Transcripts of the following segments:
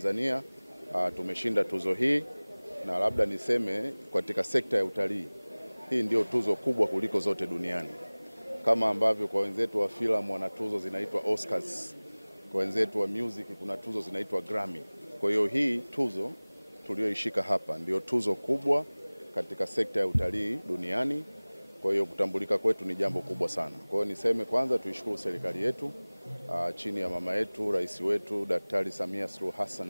Tanzania tumeshinda tuzo hii, na labda niseme katika sekta ya utalii hii ndio tuzo kubwa kuliko zote duniani. Kama ambavyo kwa wenzetu wa filamu wana tuzo zinaitwa Oscars, kwa wenzetu wa music kuna tuzo zinaitwa Grammy. Kwa hiyo hii tuzo tulioishika hapa ndio tuzo kubwa katika sekta ya utalii duniani. Kwa hiyo kutambulika kwetu ni jambo kubwa sana. Kwa hiyo niseme kwanza tuishukuru serikali yetu chini ya mama yetu, rais wetu Daktari Samia Suluhu Hassan,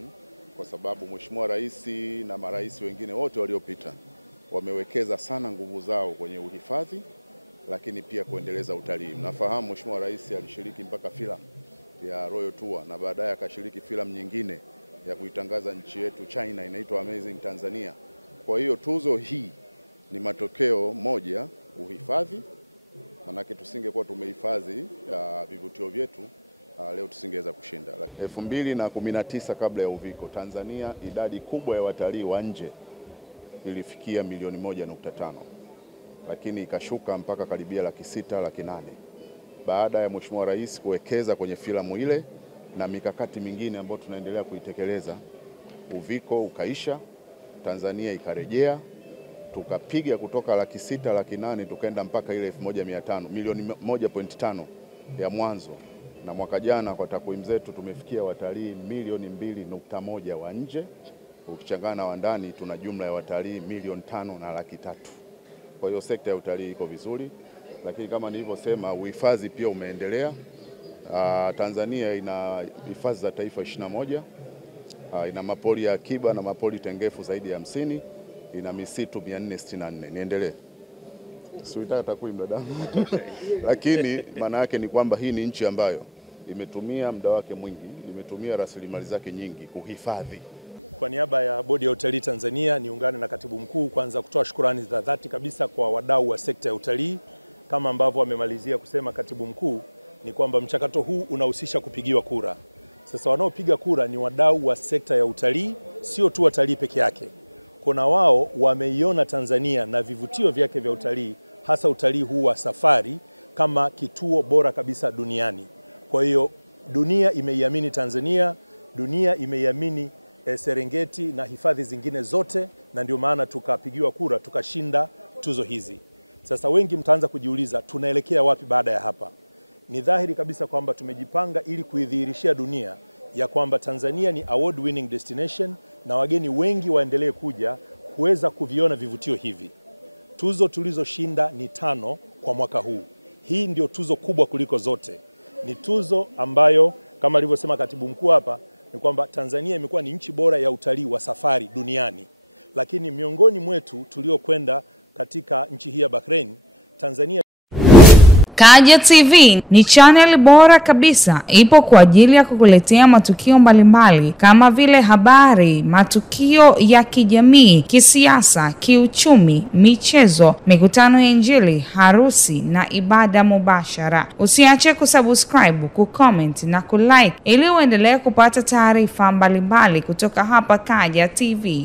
kwa sababu Mheshimiwa Rais na marais wengine wote waliopita wamewekeza sana nguvu zao kwenye uhifadhi, lakini pia kuendeleza utalii. Mnafahamu Mheshimiwa Rais alishiriki mpaka filamu ya Royal Tour na baadaye akashiriki filamu nyingine ya kuitangaza nchi yetu China inaitwa Amazing Tanzania. Kwa hiyo tuzo hii ni matokeo moja, uhifadhi, manake tusingekuwa tumehifadhi vivutio vyetu leo tusingeweza kushinda. 2019 kabla ya uviko, Tanzania idadi kubwa ya watalii wa nje ilifikia milioni 1.5, lakini ikashuka mpaka karibia 600,000, 800,000 baada ya Mheshimiwa Rais kuwekeza kwenye filamu ile na mikakati mingine ambayo tunaendelea kuitekeleza. Uviko ukaisha, Tanzania ikarejea, tukapiga kutoka 600,000, 800,000 tukaenda mpaka ile 1.5 milioni 1.5 ya mwanzo, na mwaka jana kwa takwimu zetu tumefikia watalii milioni 2.1 wa nje. Ukichangana wa ndani tuna jumla ya watalii milioni 5.3. Kwa hiyo sekta ya utalii iko vizuri, lakini kama nilivyosema uhifadhi pia umeendelea. Tanzania ina hifadhi za taifa 21, ina mapori ya akiba na mapori tengefu zaidi ya 50, ina misitu 464. Niendelee? Siwitaka takwimu dadangu. Lakini maana yake ni kwamba hii ni nchi ambayo imetumia muda wake mwingi, imetumia rasilimali zake nyingi kuhifadhi. Kwa niaba ya Bodi ya Utalii Tanzania niungane na Katibu Mkuu kwanza kutoa shukrani za dhati kabisa kwa wadau wa sekta ya utalii. Kama ambavyo amemalizia kusema Katibu Mkuu, ni kwamba mchakato huu unahusisha kupigiwa kura. Sasa wanaopiga kura ni wadau wa sekta ya utalii, sio tu watalii peke yake. Kuna wao wameiona Tanzania na vivutio vyake vya utalii, hasa utalii huu wa safari, kama kituo bora kabisa duniani. Kwa hiyo dunia imeiamini Tanzania, dunia imeiamini Serengeti na hifadhi zingine zote, na ndio maana tukapigiwa kura tukashinda tuzo hizi. Sasa wengi mtaanza kujiuliza tunaelekea wapi baada ya hapa. Ni dhahiri kabisa kwamba tumejipanga ili kuidhihirishia dunia ya kwamba Tanzania ni award winning destination, na wageni wengi waendelee kuja kuweza kuviona vivutio hivi. Tuzo tulizoshinda ni 5 kwa mwaka huu. Hii ndio tuzo kubwa kuliko zote. Ni tuzo ambayo kama alivyosema Katibu Mkuu hapa, ni kwamba Tanzania imekuwa ni nchi bora ya utalii wa safari duniani. Lakini miongoni mwetu tuliokwenda katika nchi hii ya Bahrain, Tanzania. Kaja TV ni channel bora kabisa, ipo kwa ajili ya kukuletea matukio mbalimbali kama vile habari, matukio ya kijamii, kisiasa, kiuchumi, michezo, mikutano ya Injili, harusi na ibada mubashara. Usiache kusubscribe, kucomment na kulike ili uendelee kupata taarifa mbalimbali kutoka hapa Kaja TV.